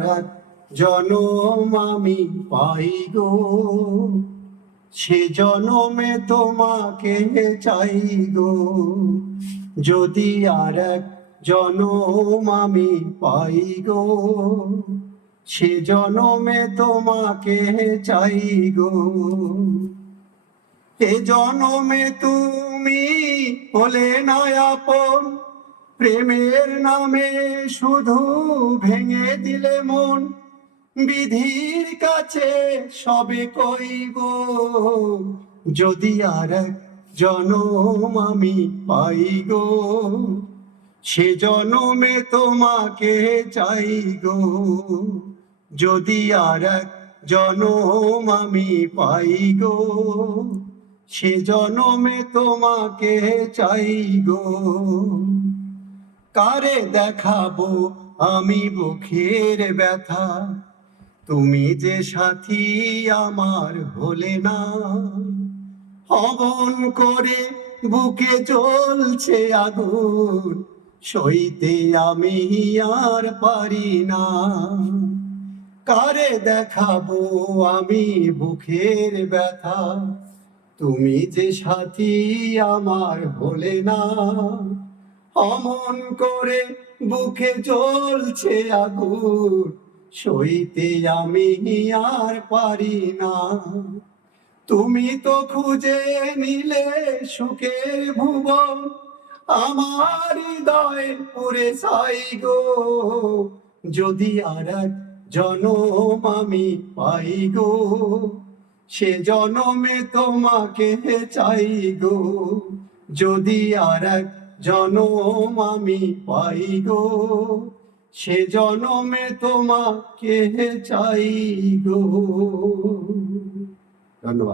আর এক জনম আমি পাই গো, সে জনমে তোমাকে চাই গো। যদি আর এক জনম আমি পাই গো, সে জনমে তোমাকে চাই গো। এ জনমে তুমি হলে না আপন, প্রেমের নামে শুধু ভেঙে দিলে মন। বিধির কাছে সবে কইব, যদি আর এক জনম আমি পাই গো, সে জনমে তোমাকে চাই গো। যদি আর এক জনম আমি পাই গো, সে জনমে তোমাকে চাই গো। কারে দেখাবো আমি বুকের ব্যথা, তুমি যে সাথী আমার হলে না। অমন করে বুকে জ্বলছে আগুন, সইতে আমি আর পারি না। কারে দেখাবো আমি বুকের ব্যথা, তুমি যে সাথী আমার হলে না। অমন করে বুকে জ্বলছে আগুন, সইতে আমি আর পারি না। তুমি তো খুঁজে নিলে সুখের ভুবন, আমার হৃদয় পুরে ছাই গো। যদি আর এক জনম আমি পাই গো, সে জনমে তোমাকে চাই গো। যদি আর এক জনম আমি পাই গো, সে জনমে তোমাকে চাই গো। ধন্যবাদ।